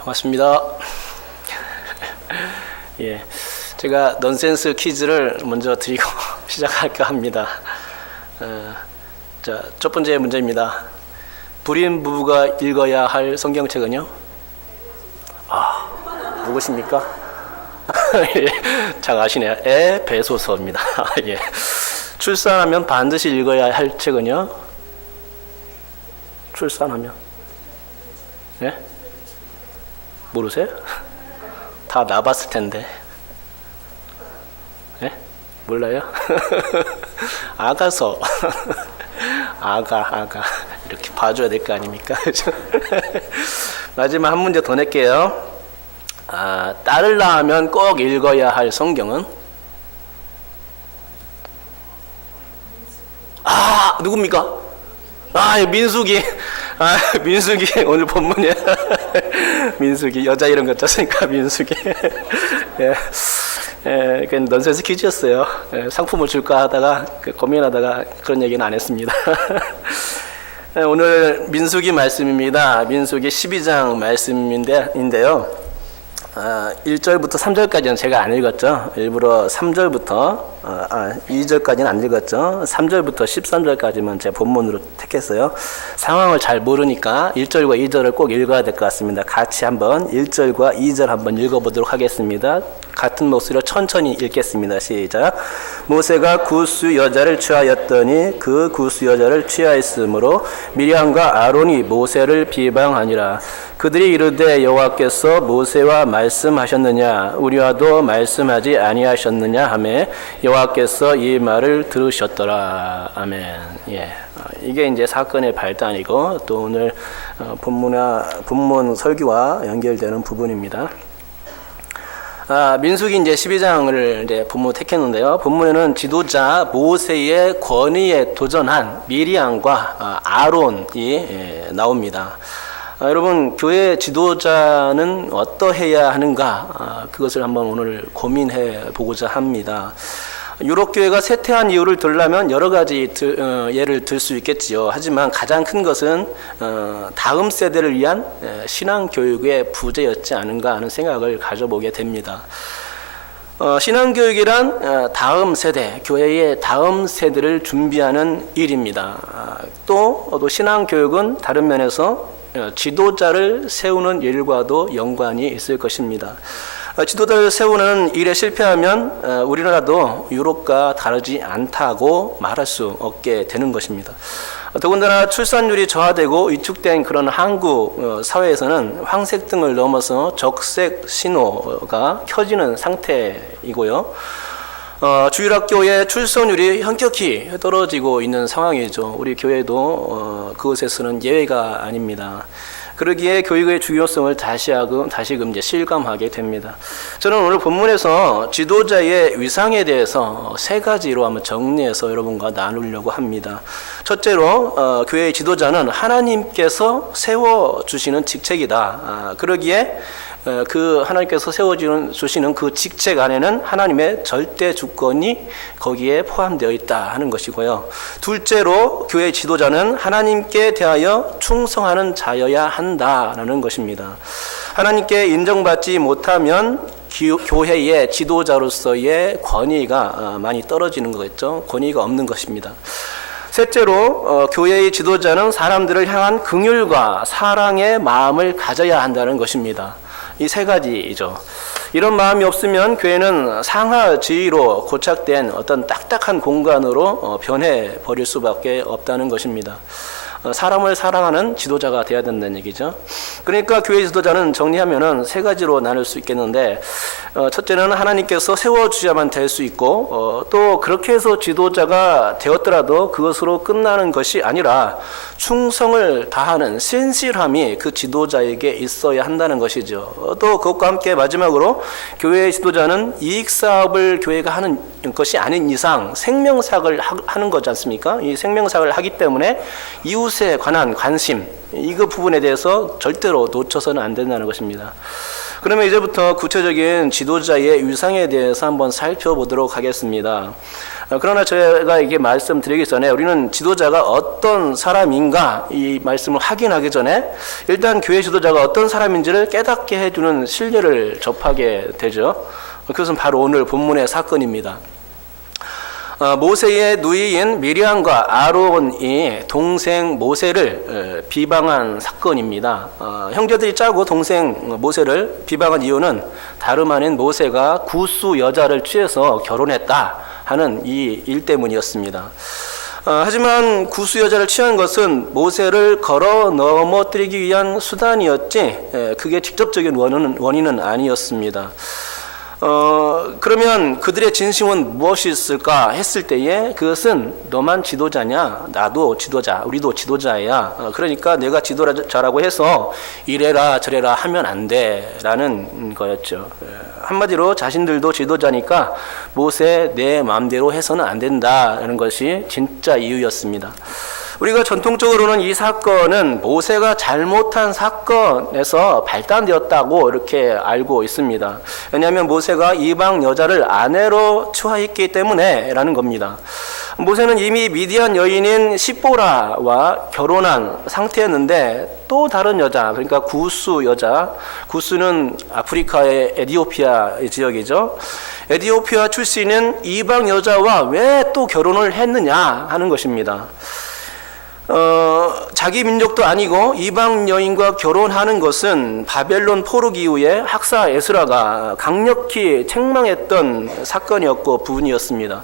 반갑습니다. 예, 제가 넌센스 퀴즈를 먼저 드리고 시작할까 합니다. 자, 첫 번째 문제입니다. 불임 부부가 읽어야 할 성경책은요? 누구십니까? 예, 잘 아시네요. 에베소서입니다. 예. 출산하면 반드시 읽어야 할 책은요? 출산하면? 예? 모르세요? 다 나봤을 텐데. 예? 몰라요? 아가서. 아가. 이렇게 봐줘야 될 거 아닙니까? 마지막 한 문제 더 낼게요. 딸을 낳으면 꼭 읽어야 할 성경은? 누굽니까? 민수기. 민수기 오늘 본문이야. 민수기 여자 이름 같았으니까 민수기. 그건 넌센스 퀴즈였어요. 상품을 줄까 하다가 고민하다가 그런 얘기는 안 했습니다. 오늘 민수기 말씀입니다. 민수기 12장 말씀인데요. 1절부터 3절까지는 제가 안 읽었죠. 일부러 3절부터 2절까지는 안 읽었죠. 3절부터 13절까지만 제 본문으로 택했어요. 상황을 잘 모르니까 1절과 2절을 꼭 읽어야 될 것 같습니다. 같이 한번 1절과 2절 한번 읽어보도록 하겠습니다. 같은 목소리로 천천히 읽겠습니다. 시작. 모세가 구스 여자를 취하였더니 그 구스 여자를 취하였으므로 미리암과 아론이 모세를 비방하니라. 그들이 이르되 여호와께서 모세와 말씀하셨느냐 우리와도 말씀하지 아니하셨느냐 하매 여호와께서 이 말을 들으셨더라. 아멘. 예, 이게 이제 사건의 발단이고 또 오늘 본문 설교와 연결되는 부분입니다. 민수기 이제 12장을 이제 본문 택했는데요. 본문에는 지도자 모세의 권위에 도전한 미리암과 아론이 나옵니다. 여러분, 교회 지도자는 어떠해야 하는가? 그것을 한번 오늘 고민해 보고자 합니다. 유럽교회가 쇠퇴한 이유를 들려면 여러 가지 예를 들 수 있겠지요. 하지만 가장 큰 것은 다음 세대를 위한 신앙교육의 부재였지 않은가 하는 생각을 가져보게 됩니다. 신앙교육이란 다음 세대, 교회의 다음 세대를 준비하는 일입니다. 또 신앙교육은 다른 면에서 지도자를 세우는 일과도 연관이 있을 것입니다. 지도자를 세우는 일에 실패하면 우리나라도 유럽과 다르지 않다고 말할 수 없게 되는 것입니다. 더군다나 출산율이 저하되고 위축된 그런 한국 사회에서는 황색등을 넘어서 적색 신호가 켜지는 상태이고요. 주일학교의 출석률이 현격히 떨어지고 있는 상황이죠. 우리 교회도 그것에서는 예외가 아닙니다. 그러기에 교육의 중요성을 다시금 이제 실감하게 됩니다. 저는 오늘 본문에서 지도자의 위상에 대해서 세 가지로 한번 정리해서 여러분과 나누려고 합니다. 첫째로 교회의 지도자는 하나님께서 세워주시는 직책이다. 그러기에 그 하나님께서 세워주시는 그 직책 안에는 하나님의 절대 주권이 거기에 포함되어 있다 하는 것이고요. 둘째로 교회 지도자는 하나님께 대하여 충성하는 자여야 한다라는 것입니다. 하나님께 인정받지 못하면 교회의 지도자로서의 권위가 많이 떨어지는 거겠죠. 권위가 없는 것입니다. 셋째로 교회의 지도자는 사람들을 향한 긍휼과 사랑의 마음을 가져야 한다는 것입니다. 이 세 가지이죠. 이런 마음이 없으면 교회는 상하지위로 고착된 어떤 딱딱한 공간으로 변해버릴 수밖에 없다는 것입니다. 사람을 사랑하는 지도자가 되어야 된다는 얘기죠. 그러니까 교회 지도자는 정리하면은 세 가지로 나눌 수 있겠는데, 첫째는 하나님께서 세워주셔야만 될 수 있고, 또 그렇게 해서 지도자가 되었더라도 그것으로 끝나는 것이 아니라 충성을 다하는 신실함이 그 지도자에게 있어야 한다는 것이죠. 또 그것과 함께 마지막으로 교회의 지도자는 이익사업을 교회가 하는 것이 아닌 이상 생명사업을 하는 거지 않습니까? 이 생명사업을 하기 때문에 이웃에 관한 관심, 이거 부분에 대해서 절대로 놓쳐서는 안 된다는 것입니다. 그러면 이제부터 구체적인 지도자의 위상에 대해서 한번 살펴보도록 하겠습니다. 그러나 제가 이게 말씀드리기 전에 우리는 지도자가 어떤 사람인가 이 말씀을 확인하기 전에 일단 교회 지도자가 어떤 사람인지를 깨닫게 해주는 신뢰를 접하게 되죠. 그것은 바로 오늘 본문의 사건입니다. 모세의 누이인 미리암과 아론이 동생 모세를 비방한 사건입니다. 형제들이 짜고 동생 모세를 비방한 이유는 다름 아닌 모세가 구스 여자를 취해서 결혼했다 하는 이 일 때문이었습니다. 하지만 구스 여자를 취한 것은 모세를 걸어 넘어뜨리기 위한 수단이었지 그게 직접적인 원인은 아니었습니다. 그러면 그들의 진심은 무엇이 있을까 했을 때에 그것은 너만 지도자냐? 나도 지도자, 우리도 지도자야. 그러니까 내가 지도자라고 해서 이래라 저래라 하면 안 돼 라는 거였죠. 한마디로 자신들도 지도자니까 모세 내 마음대로 해서는 안 된다라는 것이 진짜 이유였습니다. 우리가 전통적으로는 이 사건은 모세가 잘못한 사건에서 발단되었다고 이렇게 알고 있습니다. 왜냐하면 모세가 이방 여자를 아내로 취하했기 때문에 라는 겁니다. 모세는 이미 미디안 여인인 시보라와 결혼한 상태였는데 또 다른 여자, 그러니까 구스 여자, 구스는 아프리카의 에티오피아 지역이죠. 에티오피아 출신인 이방 여자와 왜 또 결혼을 했느냐 하는 것입니다. 자기 민족도 아니고 이방 여인과 결혼하는 것은 바벨론 포로 이후에 학사 에스라가 강력히 책망했던 사건이었고 부분이었습니다.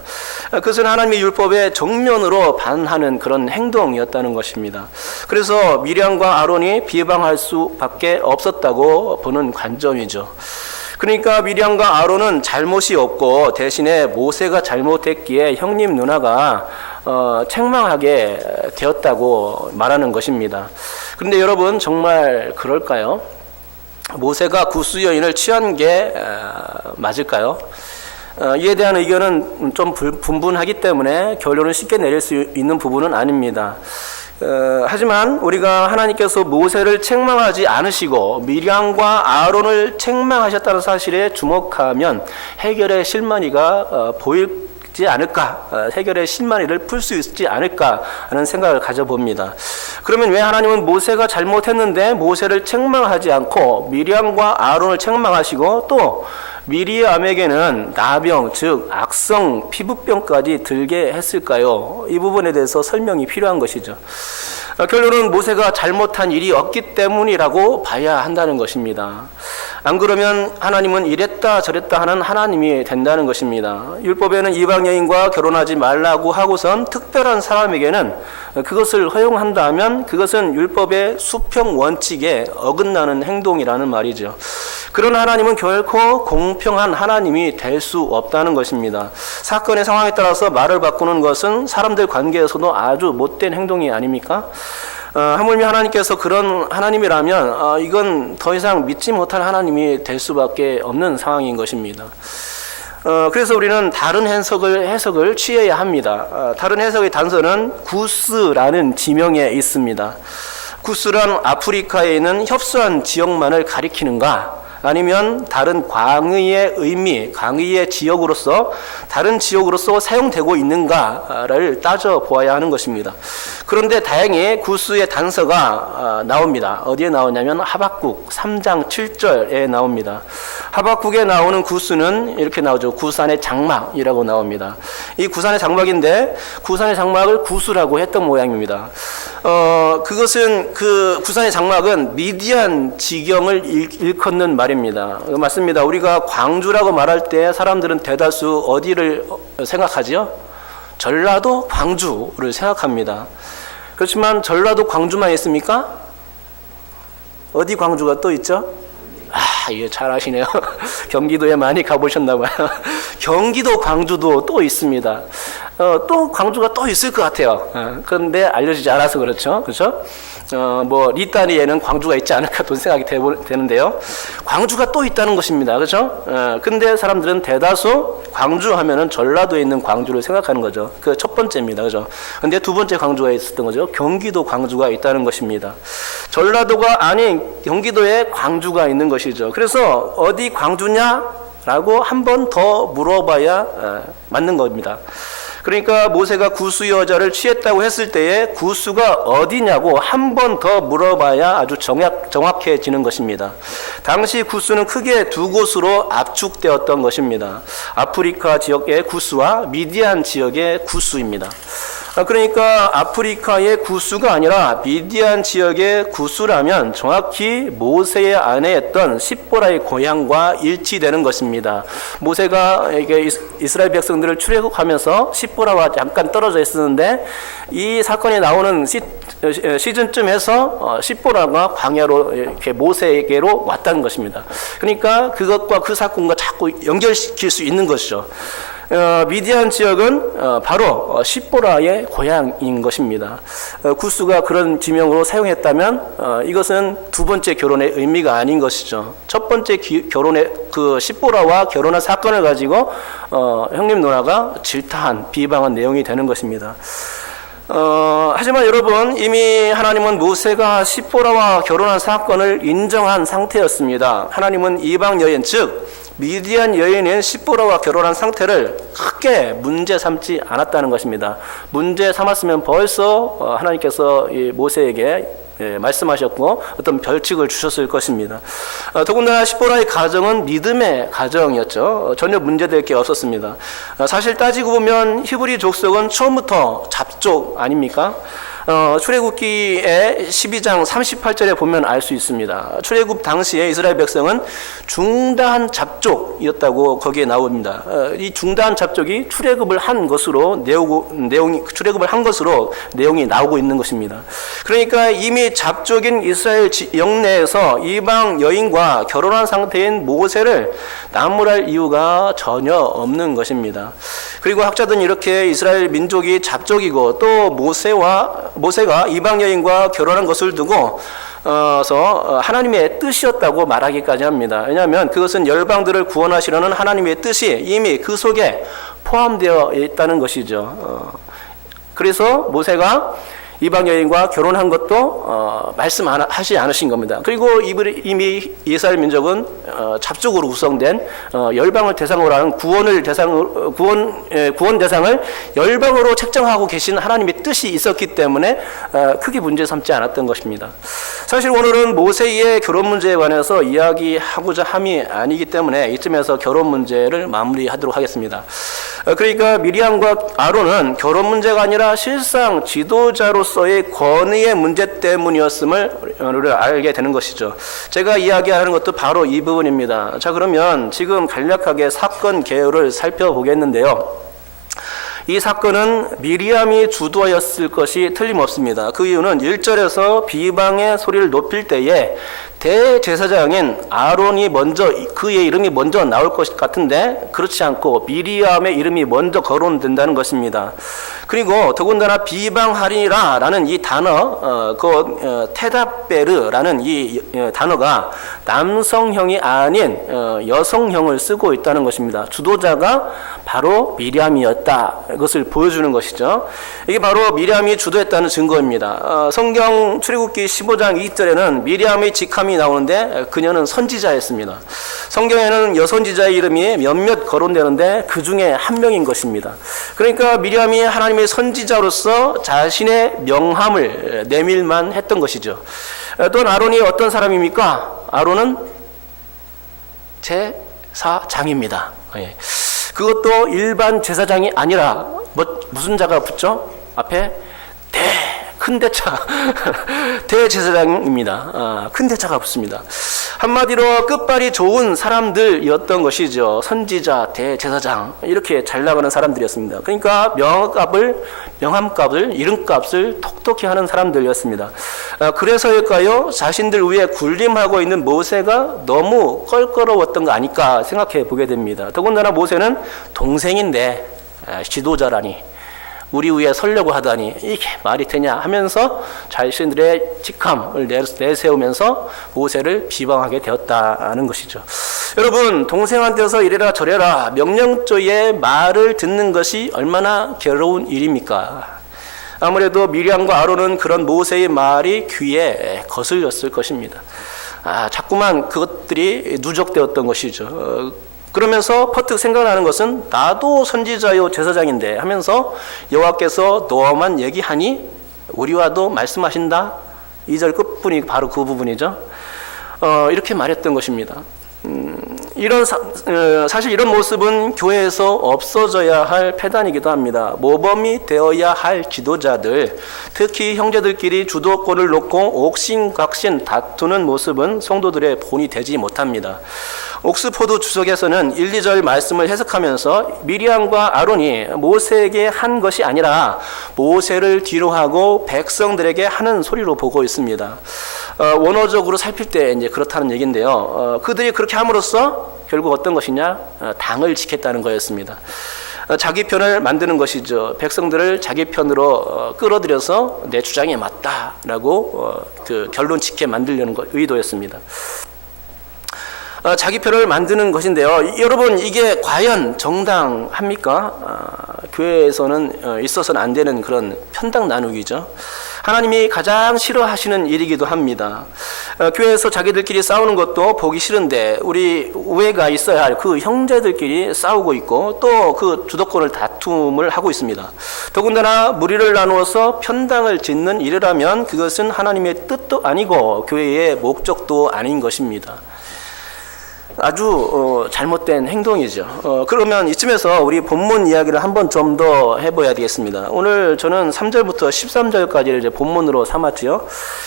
그것은 하나님의 율법에 정면으로 반하는 그런 행동이었다는 것입니다. 그래서 미리암과 아론이 비방할 수밖에 없었다고 보는 관점이죠. 그러니까 미리암과 아론은 잘못이 없고 대신에 모세가 잘못했기에 형님 누나가 책망하게 되었다고 말하는 것입니다. 그런데 여러분 정말 그럴까요? 모세가 구스 여인을 취한 게 맞을까요? 이에 대한 의견은 좀 분분하기 때문에 결론을 쉽게 내릴 수 있는 부분은 아닙니다. 하지만 우리가 하나님께서 모세를 책망하지 않으시고 미리암과 아론을 책망하셨다는 사실에 주목하면 해결의 실마리가 보이지 않을까, 해결의 실마리를 풀 수 있지 않을까 하는 생각을 가져봅니다. 그러면 왜 하나님은 모세가 잘못했는데 모세를 책망하지 않고 미리암과 아론을 책망하시고 또 미리암에게는 나병, 즉 악성 피부병까지 들게 했을까요? 이 부분에 대해서 설명이 필요한 것이죠. 결론은 모세가 잘못한 일이 없기 때문이라고 봐야 한다는 것입니다. 안 그러면 하나님은 이랬다 저랬다 하는 하나님이 된다는 것입니다. 율법에는 이방 여인과 결혼하지 말라고 하고선 특별한 사람에게는 그것을 허용한다면 그것은 율법의 수평 원칙에 어긋나는 행동이라는 말이죠. 그런 하나님은 결코 공평한 하나님이 될 수 없다는 것입니다. 사건의 상황에 따라서 말을 바꾸는 것은 사람들 관계에서도 아주 못된 행동이 아닙니까? 하물며 하나님께서 그런 하나님이라면 이건 더 이상 믿지 못할 하나님이 될 수밖에 없는 상황인 것입니다. 그래서 우리는 다른 해석을 취해야 합니다. 다른 해석의 단서는 구스라는 지명에 있습니다. 구스란 아프리카에 있는 협소한 지역만을 가리키는가? 아니면 다른 광의의 의미, 광의의 지역으로서 다른 지역으로서 사용되고 있는가를 따져보아야 하는 것입니다. 그런데 다행히 구스의 단서가 나옵니다. 어디에 나오냐면 하박국 3장 7절에 나옵니다. 하박국에 나오는 구스는 이렇게 나오죠. 구산의 장막이라고 나옵니다. 이 구산의 장막인데 구산의 장막을 구스라고 했던 모양입니다. 그것은 그 구산의 장막은 미디안 지경을 일컫는 말입니다. 맞습니다. 우리가 광주라고 말할 때 사람들은 대다수 어디를 생각하지요? 전라도 광주를 생각합니다. 그렇지만 전라도 광주만 있습니까? 어디 광주가 또 있죠? 예, 잘 아시네요. 경기도에 많이 가보셨나 봐요. 경기도 광주도 또 있습니다. 또 광주가 또 있을 것 같아요. 그런데 알려지지 않아서 그렇죠. 그렇죠? 리따니에는 광주가 있지 않을까 또 생각이 되는데요. 광주가 또 있다는 것입니다. 그렇죠? 근데 사람들은 대다수 광주 하면은 전라도에 있는 광주를 생각하는 거죠. 그 첫 번째입니다. 그렇죠? 근데 두 번째 광주가 있었던 거죠. 경기도 광주가 있다는 것입니다. 전라도가 아닌 경기도에 광주가 있는 것이죠. 그래서 어디 광주냐? 라고 한 번 더 물어봐야 맞는 겁니다. 그러니까 모세가 구스 여자를 취했다고 했을 때에 구스가 어디냐고 한 번 더 물어봐야 아주 정확해지는 것입니다. 당시 구스는 크게 두 곳으로 압축되었던 것입니다. 아프리카 지역의 구스와 미디안 지역의 구스입니다. 그러니까 아프리카의 구스가 아니라 미디안 지역의 구스라면 정확히 모세의 아내였던 십보라의 고향과 일치되는 것입니다. 모세가 이스라엘 백성들을 출애굽하면서 십보라와 잠깐 떨어져 있었는데 이 사건이 나오는 시즌쯤에서 십보라가 광야로 이렇게 모세에게로 왔다는 것입니다. 그러니까 그것과 그 사건과 자꾸 연결시킬 수 있는 것이죠. 미디안 지역은 바로 십보라의 고향인 것입니다. 구스가 그런 지명으로 사용했다면 이것은 두 번째 결혼의 의미가 아닌 것이죠. 첫 번째 결혼의 그 십보라와 결혼한 사건을 가지고 형님 누나가 질타한 비방한 내용이 되는 것입니다. 하지만 여러분, 이미 하나님은 모세가 십보라와 결혼한 사건을 인정한 상태였습니다. 하나님은 이방 여인, 즉 미디안 여인인 십보라와 결혼한 상태를 크게 문제 삼지 않았다는 것입니다. 문제 삼았으면 벌써 하나님께서 모세에게 말씀하셨고 어떤 벌칙을 주셨을 것입니다. 더군다나 십보라의 가정은 믿음의 가정이었죠. 전혀 문제될 게 없었습니다. 사실 따지고 보면 히브리 족속은 처음부터 잡족 아닙니까? 출애굽기의 12장 38절에 보면 알 수 있습니다. 출애굽 당시에 이스라엘 백성은 중다한 잡족이었다고 거기에 나옵니다. 이 중다한 잡족이 출애굽을 한 것으로 내용이 나오고 있는 것입니다. 그러니까 이미 잡족인 이스라엘 영내에서 이방 여인과 결혼한 상태인 모세를 나무랄 이유가 전혀 없는 것입니다. 그리고 학자들은 이렇게 이스라엘 민족이 잡족이고 또 모세가 이방 여인과 결혼한 것을 두고 하나님의 뜻이었다고 말하기까지 합니다. 왜냐하면 그것은 열방들을 구원하시려는 하나님의 뜻이 이미 그 속에 포함되어 있다는 것이죠. 그래서 모세가 이방 여인과 결혼한 것도 말씀하지 않으신 겁니다. 그리고 이미 이스라엘 민족은 잡족으로 구성된 열방을 대상으로 하는 구원 대상을 열방으로 책정하고 계신 하나님의 뜻이 있었기 때문에 크게 문제 삼지 않았던 것입니다. 사실 오늘은 모세의 결혼 문제에 관해서 이야기하고자 함이 아니기 때문에 이쯤에서 결혼 문제를 마무리하도록 하겠습니다. 그러니까 미리암과 아론은 결혼 문제가 아니라 실상 지도자로서의 권위의 문제 때문이었음을 알게 되는 것이죠. 제가 이야기하는 것도 바로 이 부분입니다. 자, 그러면 지금 간략하게 사건 개요를 살펴보겠는데요. 이 사건은 미리암이 주도하였을 것이 틀림없습니다. 그 이유는 1절에서 비방의 소리를 높일 때에 대제사장인 아론이 먼저 그의 이름이 먼저 나올 것 같은데 그렇지 않고 미리암의 이름이 먼저 거론된다는 것입니다. 그리고 더군다나 비방하리라 라는 이 단어, 테다베르라는 이 단어가 남성형이 아닌 여성형을 쓰고 있다는 것입니다. 주도자가 바로 미리암이었다. 이것을 보여주는 것이죠. 이게 바로 미리암이 주도했다는 증거입니다. 성경 출애굽기 15장 2절에는 미리암의 직함이 나오는데 그녀는 선지자였습니다. 성경에는 여선지자의 이름이 몇몇 거론되는데 그 중에 한 명인 것입니다. 그러니까 미리암이 하나님의 선지자로서 자신의 명함을 내밀만 했던 것이죠. 또한 아론이 어떤 사람입니까? 아론은 제사장입니다. 그것도 일반 제사장이 아니라 무슨 자가 붙죠? 앞에 큰 대차 대제사장입니다. 큰 대차가 붙습니다. 한마디로 끝발이 좋은 사람들이었던 것이죠. 선지자, 대제사장 이렇게 잘 나가는 사람들이었습니다. 그러니까 명함값을 이름값을 톡톡히 하는 사람들이었습니다. 그래서일까요? 자신들 위에 군림하고 있는 모세가 너무 껄끄러웠던 거 아닐까 생각해 보게 됩니다. 더군다나 모세는 동생인데 지도자라니 우리 위에 서려고 하다니 이게 말이 되냐 하면서 자신들의 직함을 내세우면서 모세를 비방하게 되었다는 것이죠. 여러분, 동생한테서 이래라 저래라 명령조의 말을 듣는 것이 얼마나 괴로운 일입니까? 아무래도 미리암과 아론은 그런 모세의 말이 귀에 거슬렸을 것입니다. 자꾸만 그것들이 누적되었던 것이죠. 그러면서 퍼뜩 생각나는 것은 나도 선지자요 제사장인데 하면서 여호와께서 너만 얘기하니 우리와도 말씀하신다. 2절 끝분이 바로 그 부분이죠. 이렇게 말했던 것입니다. 사실 이런 모습은 교회에서 없어져야 할 폐단이기도 합니다. 모범이 되어야 할 지도자들, 특히 형제들끼리 주도권을 놓고 옥신각신 다투는 모습은 성도들의 본이 되지 못합니다. 옥스포드 주석에서는 1, 2절 말씀을 해석하면서 미리암과 아론이 모세에게 한 것이 아니라 모세를 뒤로하고 백성들에게 하는 소리로 보고 있습니다. 원어적으로 살필 때 이제 그렇다는 얘기인데요. 그들이 그렇게 함으로써 결국 어떤 것이냐? 당을 지켰다는 거였습니다. 자기 편을 만드는 것이죠. 백성들을 자기 편으로 끌어들여서 내 주장이 맞다라고 그 결론 짓게 만들려는 의도였습니다. 자기 편을 만드는 것인데요. 여러분, 이게 과연 정당합니까? 교회에서는 있어서는 안 되는 그런 편당 나누기죠. 하나님이 가장 싫어하시는 일이기도 합니다. 교회에서 자기들끼리 싸우는 것도 보기 싫은데 우리 우애가 있어야 할 그 형제들끼리 싸우고 있고 또 그 주도권을 다툼을 하고 있습니다. 더군다나 무리를 나누어서 편당을 짓는 일이라면 그것은 하나님의 뜻도 아니고 교회의 목적도 아닌 것입니다. 아주 잘못된 행동이죠. 그러면 이쯤에서 우리 본문 이야기를 한번 좀 더 해봐야 되겠습니다. 오늘 저는 3절부터 13절까지를 이제 본문으로 삼았지요.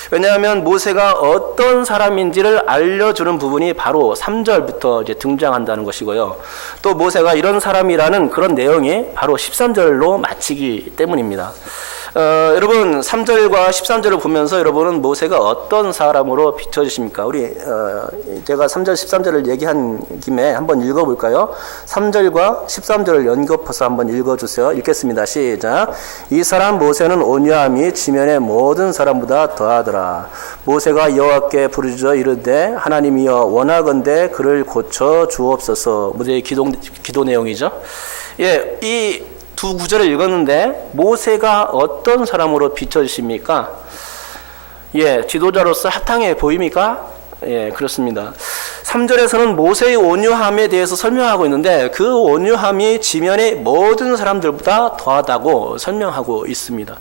왜냐하면 모세가 어떤 사람인지를 알려주는 부분이 바로 3절부터 이제 등장한다는 것이고요. 또 모세가 이런 사람이라는 그런 내용이 바로 13절로 마치기 때문입니다. 여러분 3절과 13절을 보면서 여러분은 모세가 어떤 사람으로 비춰지십니까? 우리 제가 3절 13절을 얘기한 김에 한번 읽어볼까요? 3절과 13절을 연거푸서 한번 읽어주세요. 읽겠습니다. 시작. 이 사람 모세는 온유함이 지면의 모든 사람보다 더하더라. 모세가 여호와께 부르짖어 이르되 하나님이여 원하건대 그를 고쳐 주옵소서. 모세의 기도 내용이죠. 예, 이 두 구절을 읽었는데 모세가 어떤 사람으로 비춰지십니까? 예, 지도자로서 합당해 보입니까? 예, 그렇습니다. 3절에서는 모세의 온유함에 대해서 설명하고 있는데 그 온유함이 지면의 모든 사람들보다 더하다고 설명하고 있습니다.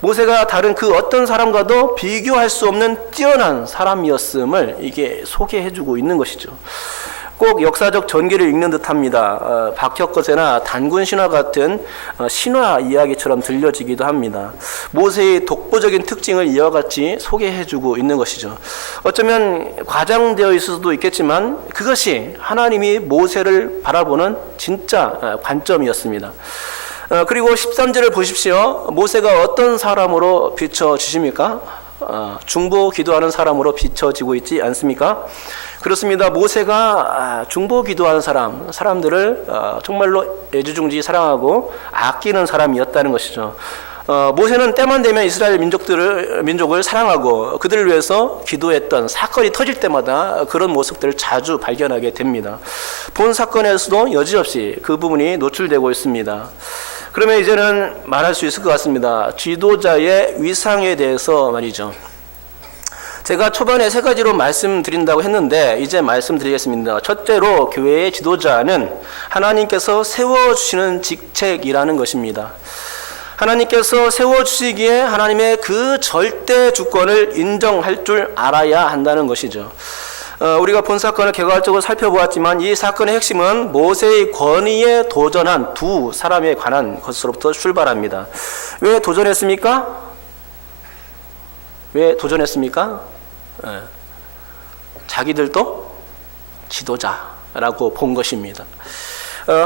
모세가 다른 그 어떤 사람과도 비교할 수 없는 뛰어난 사람이었음을 이게 소개해주고 있는 것이죠. 꼭 역사적 전기를 읽는 듯합니다. 박혁거세나 단군신화 같은 신화 이야기처럼 들려지기도 합니다. 모세의 독보적인 특징을 이와 같이 소개해주고 있는 것이죠. 어쩌면 과장되어 있을 수도 있겠지만 그것이 하나님이 모세를 바라보는 진짜 관점이었습니다. 그리고 13절을 보십시오. 모세가 어떤 사람으로 비춰지십니까? 중보 기도하는 사람으로 비춰지고 있지 않습니까? 그렇습니다. 모세가 중보 기도하는 사람들을 정말로 애지중지 사랑하고 아끼는 사람이었다는 것이죠. 모세는 때만 되면 이스라엘 민족을 사랑하고 그들을 위해서 기도했던 사건이 터질 때마다 그런 모습들을 자주 발견하게 됩니다. 본 사건에서도 여지없이 그 부분이 노출되고 있습니다. 그러면 이제는 말할 수 있을 것 같습니다. 지도자의 위상에 대해서 말이죠. 제가 초반에 3가지로 말씀드린다고 했는데 이제 말씀드리겠습니다. 첫째로 교회의 지도자는 하나님께서 세워주시는 직책이라는 것입니다. 하나님께서 세워주시기에 하나님의 그 절대 주권을 인정할 줄 알아야 한다는 것이죠. 우리가 본 사건을 개괄적으로 살펴보았지만 이 사건의 핵심은 모세의 권위에 도전한 두 사람에 관한 것으로부터 출발합니다. 왜 도전했습니까? 왜 도전했습니까? 자기들도 지도자라고 본 것입니다.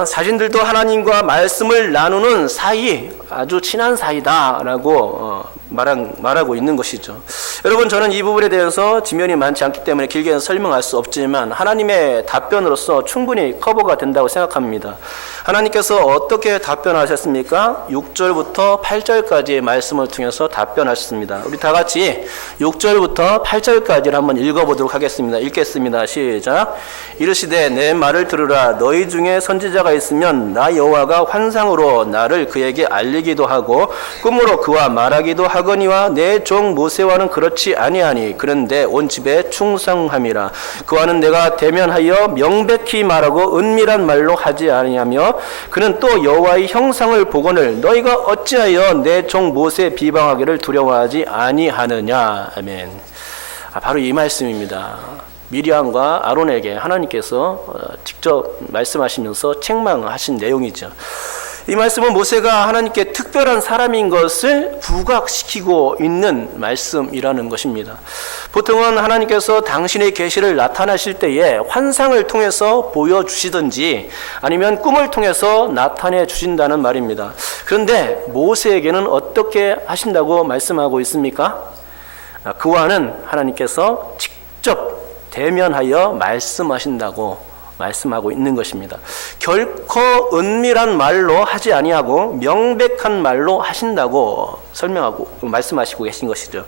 자신들도 하나님과 말씀을 나누는 사이, 아주 친한 사이다라고 말하고 있는 것이죠. 여러분, 저는 이 부분에 대해서 지면이 많지 않기 때문에 길게 설명할 수 없지만 하나님의 답변으로서 충분히 커버가 된다고 생각합니다. 하나님께서 어떻게 답변하셨습니까? 6절부터 8절까지의 말씀을 통해서 답변하셨습니다. 우리 다 같이 6절부터 8절까지를 한번 읽어보도록 하겠습니다. 읽겠습니다. 시작. 이르시되 내 말을 들으라. 너희 중에 선지자가 있으면 나 여호와가 환상으로 나를 그에게 알리기도 하고 꿈으로 그와 말하기도 하고 하거니와 내 종 모세와는 그렇지 아니하니 그런데 온 집에 충성함이라. 그와는 내가 대면하여 명백히 말하고 은밀한 말로 하지 아니하며 그는 또 여호와의 형상을 보거늘 너희가 어찌하여 내 종 모세 비방하기를 두려워하지 아니하느냐. 아멘. 바로 이 말씀입니다. 미리암과 아론에게 하나님께서 직접 말씀하시면서 책망하신 내용이죠. 이 말씀은 모세가 하나님께 특별한 사람인 것을 부각시키고 있는 말씀이라는 것입니다. 보통은 하나님께서 당신의 계시를 나타나실 때에 환상을 통해서 보여주시든지 아니면 꿈을 통해서 나타내 주신다는 말입니다. 그런데 모세에게는 어떻게 하신다고 말씀하고 있습니까? 그와는 하나님께서 직접 대면하여 말씀하신다고 말씀하고 있는 것입니다. 결코 은밀한 말로 하지 아니하고 명백한 말로 하신다고 설명하고 말씀하시고 계신 것이죠.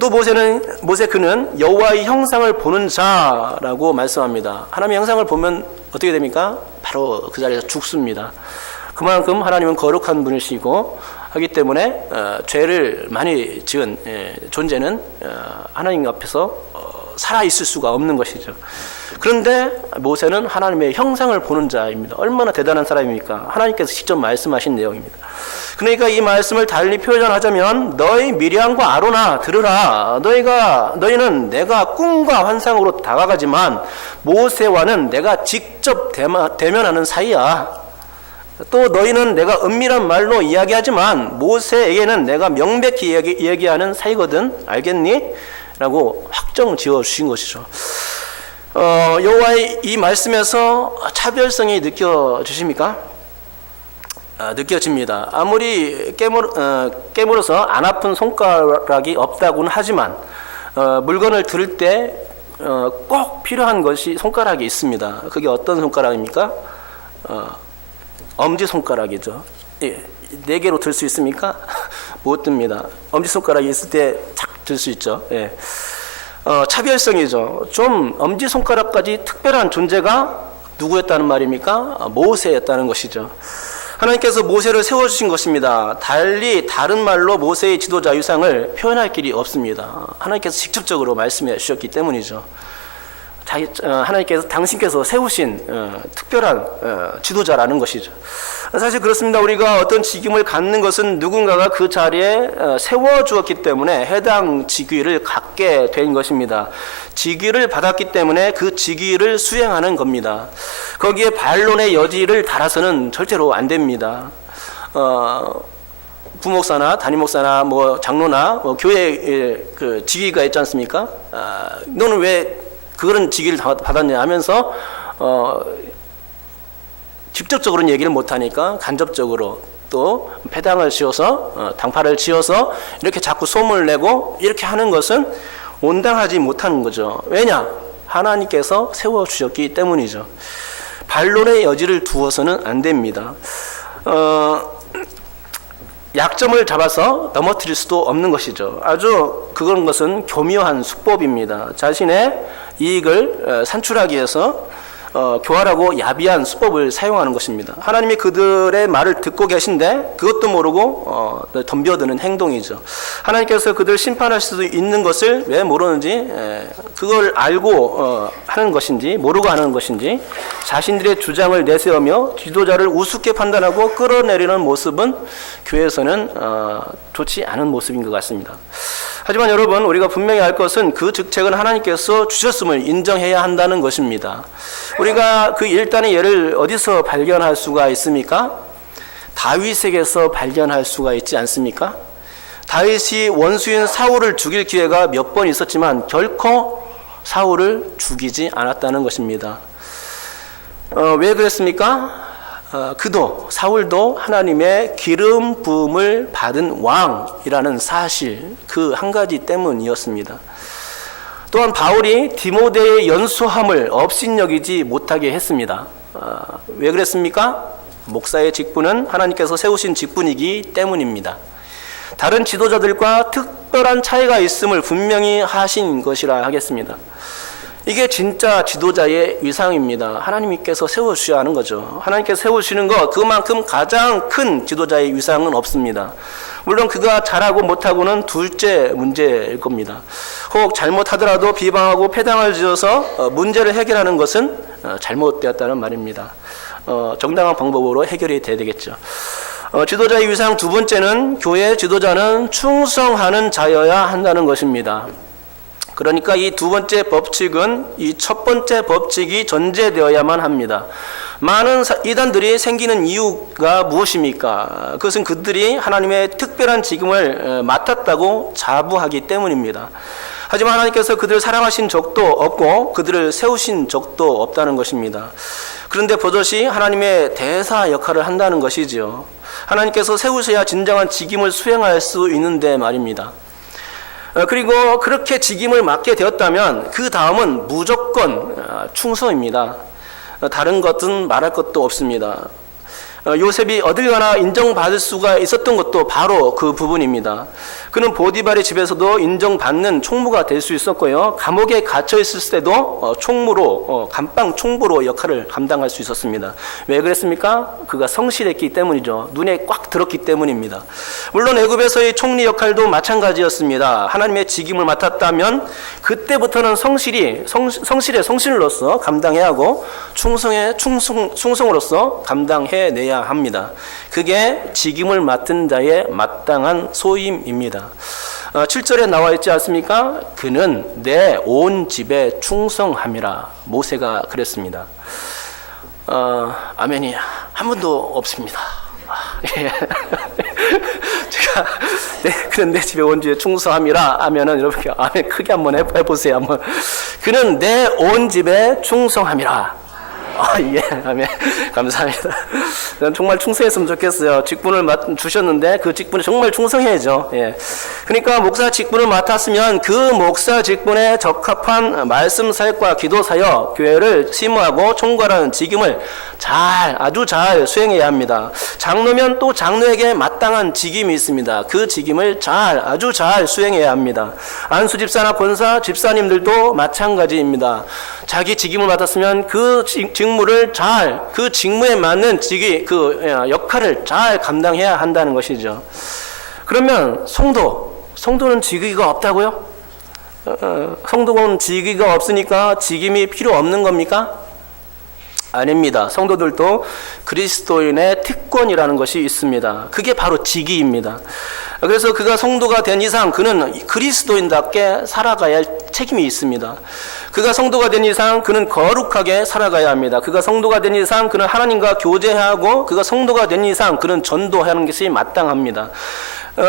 또 모세 그는 여호와의 형상을 보는 자라고 말씀합니다. 하나님의 형상을 보면 어떻게 됩니까? 바로 그 자리에서 죽습니다. 그만큼 하나님은 거룩한 분이시고 하기 때문에 죄를 많이 지은 존재는 하나님 앞에서 살아있을 수가 없는 것이죠. 그런데 모세는 하나님의 형상을 보는 자입니다. 얼마나 대단한 사람입니까? 하나님께서 직접 말씀하신 내용입니다. 그러니까 이 말씀을 달리 표현하자면 너희 미리암과 아론아 들으라. 너희는 내가 꿈과 환상으로 다가가지만 모세와는 내가 직접 대면하는 사이야. 또 너희는 내가 은밀한 말로 이야기하지만 모세에게는 내가 명백히 얘기하는 사이거든. 알겠니? 라고 확정 지어 주신 것이죠. 여호와의 이 말씀에서 차별성이 느껴지십니까? 느껴집니다. 아무리 깨물어서 안 아픈 손가락이 없다고는 하지만 물건을 들을 때 꼭 필요한 것이 손가락이 있습니다. 그게 어떤 손가락입니까? 엄지손가락이죠. 예, 4개로 들 수 있습니까? 못 듭니다. 엄지손가락이 있을 때 착 들 수 있죠. 예. 차별성이죠. 좀 엄지손가락까지 특별한 존재가 누구였다는 말입니까? 모세였다는 것이죠. 하나님께서 모세를 세워주신 것입니다. 달리 다른 말로 모세의 지도자 유상을 표현할 길이 없습니다. 하나님께서 직접적으로 말씀해 주셨기 때문이죠. 하나님께서 당신께서 세우신 특별한 지도자라는 것이죠. 사실 그렇습니다. 우리가 어떤 직임을 갖는 것은 누군가가 그 자리에 세워주었기 때문에 해당 직위를 갖게 된 것입니다. 직위를 받았기 때문에 그 직위를 수행하는 겁니다. 거기에 반론의 여지를 달아서는 절대로 안 됩니다. 부목사나 담임목사나 장로나 교회에 그 직위가 있지 않습니까? 너는 왜 그런 직위를 받았냐 하면서 직접적으로는 얘기를 못하니까 간접적으로 또 패당을 지어서 당파를 지어서 이렇게 자꾸 소문을 내고 이렇게 하는 것은 온당하지 못하는 거죠. 왜냐? 하나님께서 세워주셨기 때문이죠. 반론의 여지를 두어서는 안 됩니다. 약점을 잡아서 넘어뜨릴 수도 없는 것이죠. 아주 그런 것은 교묘한 수법입니다. 자신의 이익을 산출하기 위해서 교활하고 야비한 수법을 사용하는 것입니다. 하나님이 그들의 말을 듣고 계신데 그것도 모르고 덤벼드는 행동이죠. 하나님께서 그들 심판할 수도 있는 것을 왜 모르는지, 그걸 알고 하는 것인지 모르고 하는 것인지, 자신들의 주장을 내세우며 지도자를 우습게 판단하고 끌어내리는 모습은 교회에서는 좋지 않은 모습인 것 같습니다. 하지만 여러분, 우리가 분명히 알 것은 그 직책은 하나님께서 주셨음을 인정해야 한다는 것입니다. 우리가 그 일단의 예를 어디서 발견할 수가 있습니까? 다윗에게서 발견할 수가 있지 않습니까? 다윗이 원수인 사울을 죽일 기회가 몇 번 있었지만 결코 사울을 죽이지 않았다는 것입니다. 왜 그랬습니까? 사울도 하나님의 기름 부음을 받은 왕이라는 사실, 그 한 가지 때문이었습니다. 또한 바울이 디모데의 연소함을 업신여기지 못하게 했습니다. 왜 그랬습니까? 목사의 직분은 하나님께서 세우신 직분이기 때문입니다. 다른 지도자들과 특별한 차이가 있음을 분명히 하신 것이라 하겠습니다. 이게 진짜 지도자의 위상입니다. 하나님께서 세워주셔야 하는 거죠. 하나님께서 세우시는 것, 그만큼 가장 큰 지도자의 위상은 없습니다. 물론 그가 잘하고 못하고는 둘째 문제일 겁니다. 혹 잘못하더라도 비방하고 패당을 지어서 문제를 해결하는 것은 잘못되었다는 말입니다. 정당한 방법으로 해결이 돼야 되겠죠. 지도자의 위상 두 번째는 교회 지도자는 충성하는 자여야 한다는 것입니다. 그러니까 이 두 번째 법칙은 이 첫 번째 법칙이 전제되어야만 합니다. 많은 이단들이 생기는 이유가 무엇입니까? 그것은 그들이 하나님의 특별한 직임을 맡았다고 자부하기 때문입니다. 하지만 하나님께서 그들을 사랑하신 적도 없고 그들을 세우신 적도 없다는 것입니다. 그런데 버젓이 하나님의 대사 역할을 한다는 것이지요. 하나님께서 세우셔야 진정한 직임을 수행할 수 있는데 말입니다. 그리고 그렇게 직임을 맡게 되었다면 그 다음은 무조건 충성입니다. 다른 것은 말할 것도 없습니다. 요셉이 어딜 가나 인정받을 수가 있었던 것도 바로 그 부분입니다. 그는 보디발의 집에서도 인정받는 총무가 될 수 있었고요. 감옥에 갇혀 있을 때도 총무로 감방 총무로 역할을 감당할 수 있었습니다. 왜 그랬습니까? 그가 성실했기 때문이죠. 눈에 꽉 들었기 때문입니다. 물론 애굽에서의 총리 역할도 마찬가지였습니다. 하나님의 직임을 맡았다면 그때부터는 성실의 성실로서 감당해야 하고 충성으로서 감당해내야 합니다. 그게 직임을 맡은 자의 마땅한 소임입니다. 7절에 나와 있지 않습니까? 그는 내 온 집에 충성함이라. 모세가 그랬습니다. 아멘이 한 번도 없습니다. 예. 제가 그는 내 집에 온 집에 충성함이라 하면은 이렇게 아멘 크게 한번 해보세요. 한번. 그는 내 온 집에 충성함이라. 예, 아멘. 감사합니다. 정말 충성했으면 좋겠어요. 직분을 주셨는데 그 직분에 정말 충성해야죠. 예. 그러니까 목사 직분을 맡았으면 그 목사 직분에 적합한 말씀 사역과 기도 사역, 교회를 심호하고 총괄하는 직임을 아주 잘 수행해야 합니다. 장로면 또 장로에게 마땅한 직임이 있습니다. 그 직임을 아주 잘 수행해야 합니다. 안수 집사나 권사 집사님들도 마찬가지입니다. 자기 직임을 맡았으면 그 직무를 그 직무에 맞는 역할을 잘 감당해야 한다는 것이죠. 그러면 성도는 직위가 없다고요? 성도는 직위가 없으니까 직임이 필요 없는 겁니까? 아닙니다. 성도들도 그리스도인의 특권이라는 것이 있습니다. 그게 바로 직위입니다. 그래서 그가 성도가 된 이상 그는 그리스도인답게 살아가야 할 책임이 있습니다. 그가 성도가 된 이상 그는 거룩하게 살아가야 합니다. 그가 성도가 된 이상 그는 하나님과 교제해야 하고 그가 성도가 된 이상 그는 전도하는 것이 마땅합니다.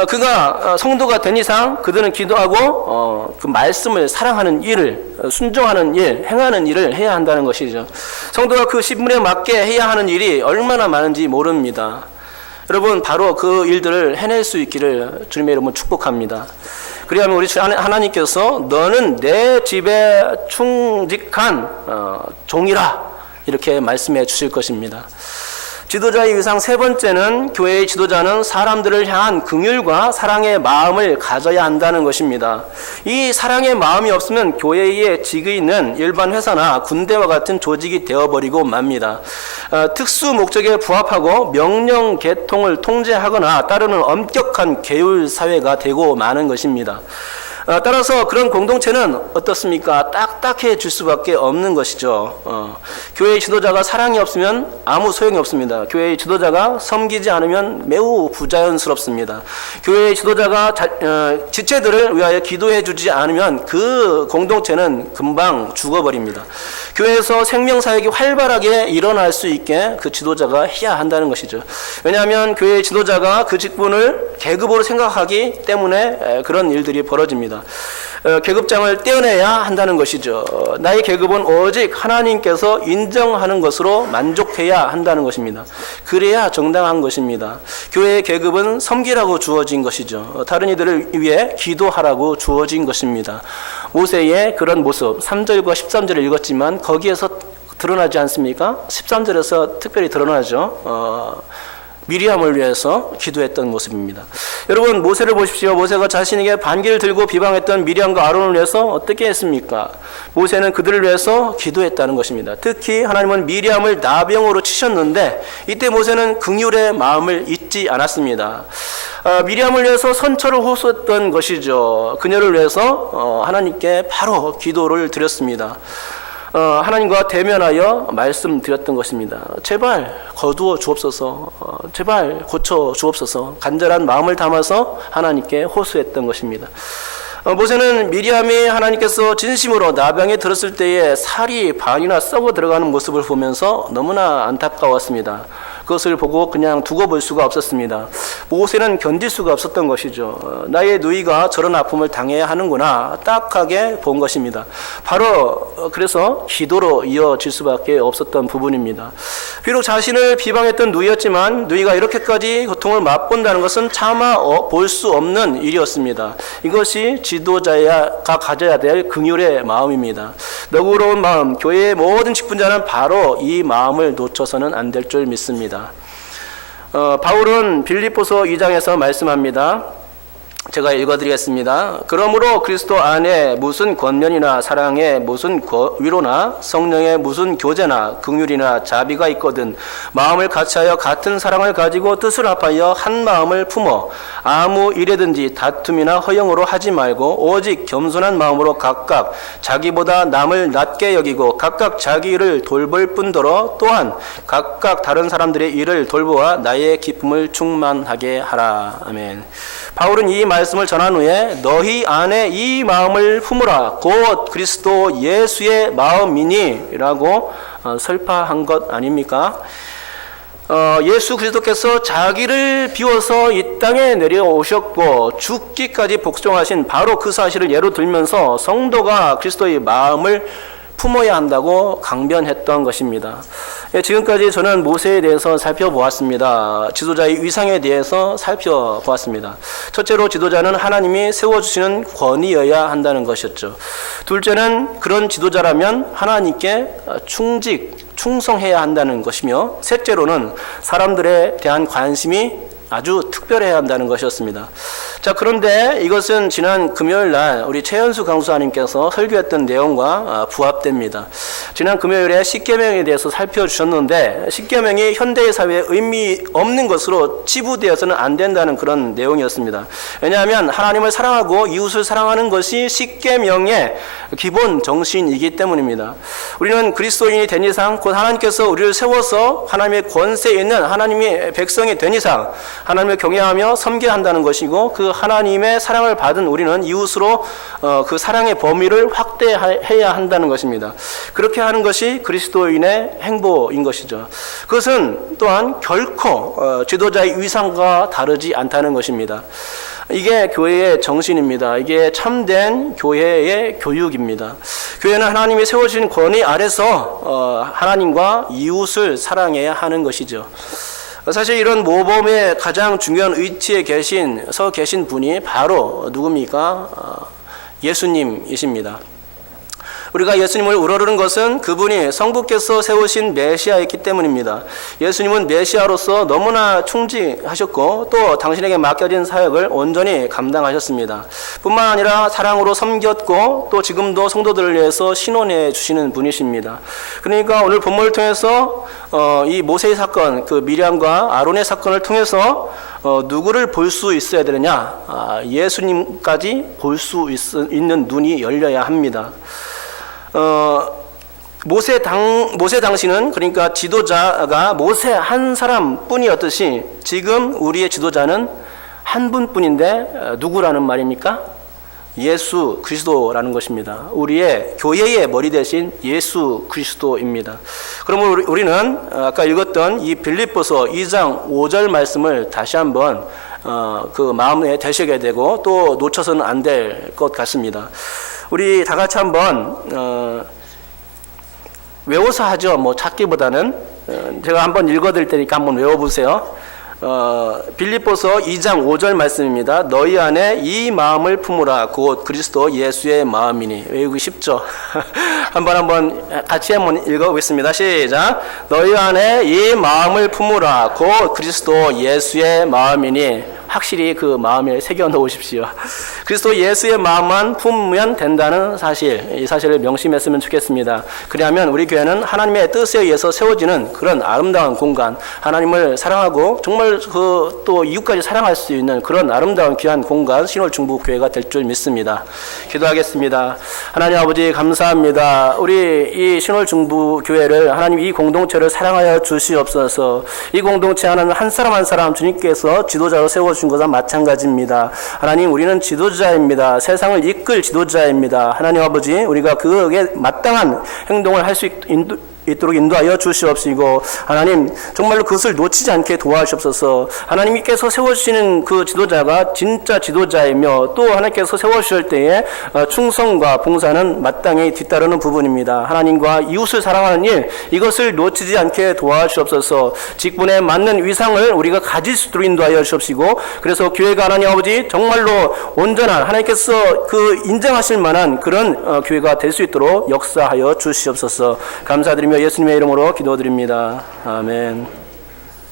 그가 성도가 된 이상 그들은 기도하고 그 말씀을 사랑하는 일을 순종하는 일, 행하는 일을 해야 한다는 것이죠. 성도가 그 신분에 맞게 해야 하는 일이 얼마나 많은지 모릅니다. 여러분 바로 그 일들을 해낼 수 있기를 주님의 이름으로 축복합니다. 그리하면 우리 하나님께서 너는 내 집에 충직한 종이라 이렇게 말씀해 주실 것입니다. 지도자의 위상 세 번째는 교회의 지도자는 사람들을 향한 긍휼과 사랑의 마음을 가져야 한다는 것입니다. 이 사랑의 마음이 없으면 교회의 직위는 일반 회사나 군대와 같은 조직이 되어버리고 맙니다. 특수 목적에 부합하고 명령 계통을 통제하거나 따르는 엄격한 계율 사회가 되고 마는 것입니다. 따라서 그런 공동체는 어떻습니까? 딱딱해질 수밖에 없는 것이죠. 교회의 지도자가 사랑이 없으면 아무 소용이 없습니다. 교회의 지도자가 섬기지 않으면 매우 부자연스럽습니다. 교회의 지도자가 지체들을 위하여 기도해 주지 않으면 그 공동체는 금방 죽어버립니다. 교회에서 생명사역이 활발하게 일어날 수 있게 그 지도자가 해야 한다는 것이죠. 왜냐하면 교회의 지도자가 그 직분을 계급으로 생각하기 때문에 그런 일들이 벌어집니다. 계급장을 떼어내야 한다는 것이죠. 나의 계급은 오직 하나님께서 인정하는 것으로 만족해야 한다는 것입니다. 그래야 정당한 것입니다. 교회의 계급은 섬기라고 주어진 것이죠. 다른 이들을 위해 기도하라고 주어진 것입니다. 모세의 그런 모습 3절과 13절을 읽었지만 거기에서 드러나지 않습니까? 13절에서 특별히 드러나죠. 미리암을 위해서 기도했던 모습입니다. 여러분, 모세를 보십시오. 모세가 자신에게 반기를 들고 비방했던 미리암과 아론을 위해서 어떻게 했습니까? 모세는 그들을 위해서 기도했다는 것입니다. 특히 하나님은 미리암을 나병으로 치셨는데 이때 모세는 긍휼의 마음을 잊지 않았습니다. 미리암을 위해서 선처를 호소했던 것이죠. 그녀를 위해서 하나님께 바로 기도를 드렸습니다. 하나님과 대면하여 말씀드렸던 것입니다. 제발 거두어 주옵소서, 제발 고쳐 주옵소서, 간절한 마음을 담아서 하나님께 호소했던 것입니다. 모세는 미리암이 하나님께서 진심으로 나병에 들었을 때에 살이 반이나 썩어 들어가는 모습을 보면서 너무나 안타까웠습니다. 그것을 보고 그냥 두고 볼 수가 없었습니다. 모세는 견딜 수가 없었던 것이죠. 나의 누이가 저런 아픔을 당해야 하는구나 딱하게 본 것입니다. 바로 그래서 기도로 이어질 수밖에 없었던 부분입니다. 비록 자신을 비방했던 누이였지만 누이가 이렇게까지 고통을 맛본다는 것은 차마 볼 수 없는 일이었습니다. 이것이 지도자가 가져야 될 긍휼의 마음입니다. 너그러운 마음, 교회의 모든 직분자는 바로 이 마음을 놓쳐서는 안 될 줄 믿습니다. 바울은 빌립보서 2장에서 말씀합니다. 제가 읽어드리겠습니다. 그러므로 그리스도 안에 무슨 권면이나 사랑에 무슨 위로나 성령의 무슨 교제나 긍휼이나 자비가 있거든 마음을 같이하여 같은 사랑을 가지고 뜻을 합하여 한 마음을 품어 아무 일에든지 다툼이나 허영으로 하지 말고 오직 겸손한 마음으로 각각 자기보다 남을 낮게 여기고 각각 자기 일을 돌볼 뿐더러 또한 각각 다른 사람들의 일을 돌보아 나의 기쁨을 충만하게 하라. 아멘. 바울은 이 말씀을 전한 후에 너희 안에 이 마음을 품으라 곧 그리스도 예수의 마음이니 라고 설파한 것 아닙니까? 예수 그리스도께서 자기를 비워서 이 땅에 내려오셨고 죽기까지 복종하신 바로 그 사실을 예로 들면서 성도가 그리스도의 마음을 품어야 한다고 강변했던 것입니다. 지금까지 저는 모세에 대해서 살펴보았습니다. 지도자의 위상에 대해서 살펴보았습니다. 첫째로 지도자는 하나님이 세워주시는 권위여야 한다는 것이었죠. 둘째는 그런 지도자라면 하나님께 충성해야 한다는 것이며 셋째로는 사람들에 대한 관심이 아주 특별해야 한다는 것이었습니다. 자, 그런데 이것은 지난 금요일 날 우리 최현수 강수사님께서 설교했던 내용과 부합됩니다. 지난 금요일에 십계명에 대해서 살펴주셨는데 십계명이 현대의 사회에 의미 없는 것으로 치부되어서는 안 된다는 그런 내용이었습니다. 왜냐하면 하나님을 사랑하고 이웃을 사랑하는 것이 십계명의 기본 정신이기 때문입니다. 우리는 그리스도인이 된 이상 곧 하나님께서 우리를 세워서 하나님의 권세 있는 하나님의 백성이 된 이상 하나님을 경외하며 섬겨야 한다는 것이고 그 하나님의 사랑을 받은 우리는 이웃으로 그 사랑의 범위를 확대해야 한다는 것입니다. 그렇게 하는 것이 그리스도인의 행보인 것이죠. 그것은 또한 결코 지도자의 위상과 다르지 않다는 것입니다. 이게 교회의 정신입니다. 이게 참된 교회의 교육입니다. 교회는 하나님이 세워주신 권위 아래서 하나님과 이웃을 사랑해야 하는 것이죠. 사실 이런 모범의 가장 중요한 위치에 서 계신 분이 바로 누굽니까? 예수님이십니다. 우리가 예수님을 우러르는 것은 그분이 성부께서 세우신 메시아이기 때문입니다. 예수님은 메시아로서 너무나 충직하셨고 또 당신에게 맡겨진 사역을 온전히 감당하셨습니다. 뿐만 아니라 사랑으로 섬겼고 또 지금도 성도들을 위해서 신원해 주시는 분이십니다. 그러니까 오늘 본문을 통해서 이 모세의 사건, 그 미리암과 아론의 사건을 통해서 누구를 볼 수 있어야 되느냐? 예수님까지 볼 수 있는 눈이 열려야 합니다. 모세 당시는 그러니까 지도자가 모세 한 사람뿐이었듯이 지금 우리의 지도자는 한 분뿐인데 누구라는 말입니까? 예수 그리스도라는 것입니다. 우리의 교회의 머리 대신 예수 그리스도입니다. 그러면 우리는 아까 읽었던 이 빌립보서 2장 5절 말씀을 다시 한번 그 마음에 되새겨야 되고 또 놓쳐서는 안 될 것 같습니다. 우리 다 같이 한번 외워서 하죠. 뭐 찾기보다는 제가 한번 읽어드릴 테니까 한번 외워보세요. 빌립보서 2장 5절 말씀입니다. 너희 안에 이 마음을 품으라. 곧 그리스도 예수의 마음이니. 외우기 쉽죠? 한번 같이 한번 읽어보겠습니다. 시작. 너희 안에 이 마음을 품으라. 곧 그리스도 예수의 마음이니. 확실히 그 마음에 새겨 놓으십시오. 그리스도 예수의 마음만 품으면 된다는 사실, 이 사실을 명심했으면 좋겠습니다. 그리하면 우리 교회는 하나님의 뜻에 의해서 세워지는 그런 아름다운 공간, 하나님을 사랑하고 정말 또 이웃까지 사랑할 수 있는 그런 아름다운 귀한 공간, 신월중부교회가 될 줄 믿습니다. 기도하겠습니다. 하나님 아버지 감사합니다. 우리 이 신월중부교회를 하나님 이 공동체를 사랑하여 주시옵소서. 이 공동체 하나는 한 사람 한 사람 주님께서 지도자로 세워주신 것과 마찬가지입니다. 하나님 우리는 지도자입니다. 세상을 이끌 지도자입니다. 하나님 아버지 우리가 그에 마땅한 행동을 할 수 있도록 인도하여 주시옵시고 하나님 정말로 그것을 놓치지 않게 도와주옵소서. 하나님께서 세워주시는 그 지도자가 진짜 지도자이며 또 하나님께서 세워주실 때에 충성과 봉사는 마땅히 뒤따르는 부분입니다. 하나님과 이웃을 사랑하는 일 이것을 놓치지 않게 도와주옵소서. 직분에 맞는 위상을 우리가 가질 수 있도록 인도하여 주옵시고 그래서 교회가 하나님 아버지 정말로 온전한 하나님께서 그 인정하실 만한 그런 교회가 될 수 있도록 역사하여 주시옵소서. 감사드리며 예수님의 이름으로 기도드립니다. 아멘.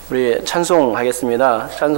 우리 찬송하겠습니다. 찬송